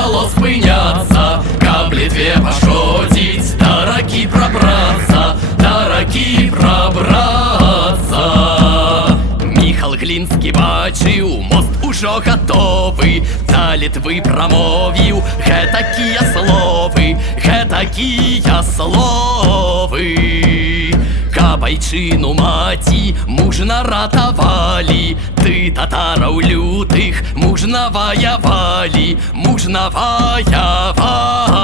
пачало спыняцца, каб ледве пашкодзіць, да ракі прабрацца, да ракі прабрацца. Міхал Глінскі бачыў, мост ужо гатовы, да Літвы прамовіў гэтакія словы, гэтакія словы. Каб айчыну маці мужна ратавалі, ты татараў лютых мужна ваявалі, мужна ваявалі.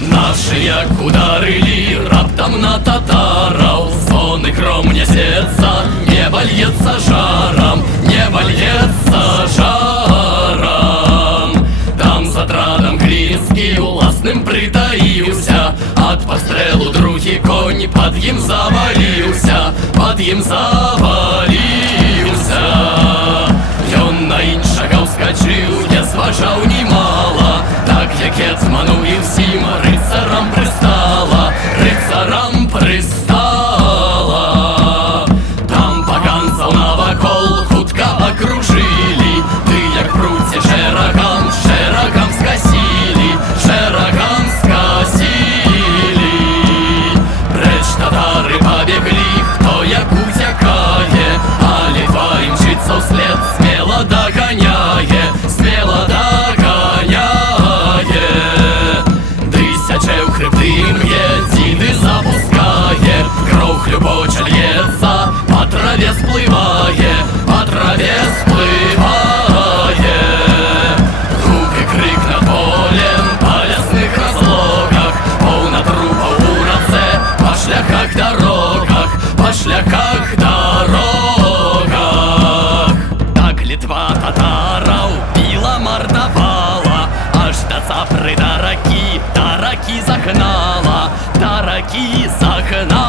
Нашы як ударылі раптам на татараў, сонны гром нясецца, неба льецца жарам, неба льецца жарам. Там з атрадам Глінскі уласным прытаіўся, ад пастрэлу другі конь пад ім заваліўся, пад ім заваліўся. Ён на іншага ўскачыў, не зважаў німала, так як гетману і ўсім рыцарам прыстала, рыцарам прыстала. Там паганцаў навакол хутка акружылі, ты як пруце шэрагам, шэрагам скасілі, шэрагам скасілі. Прэч татары пабеглі, хто як уцякае, а Літва імчыцца ўслед, смела даганяе, смела даганяе. Тысячэ ў хрыбты імгне, дзіды запускае, кроў хлюбоча льецца, па траве сплывае, па траве сплывае. Гук і крык над полем, па лясных разлогах, поўна трупаў у рацэ, па шляхах дарогах, па шляхах дарогах. Так Літва татараў біла, мардавала, аж да Цапры, да ракі загнала, да ракі загнала.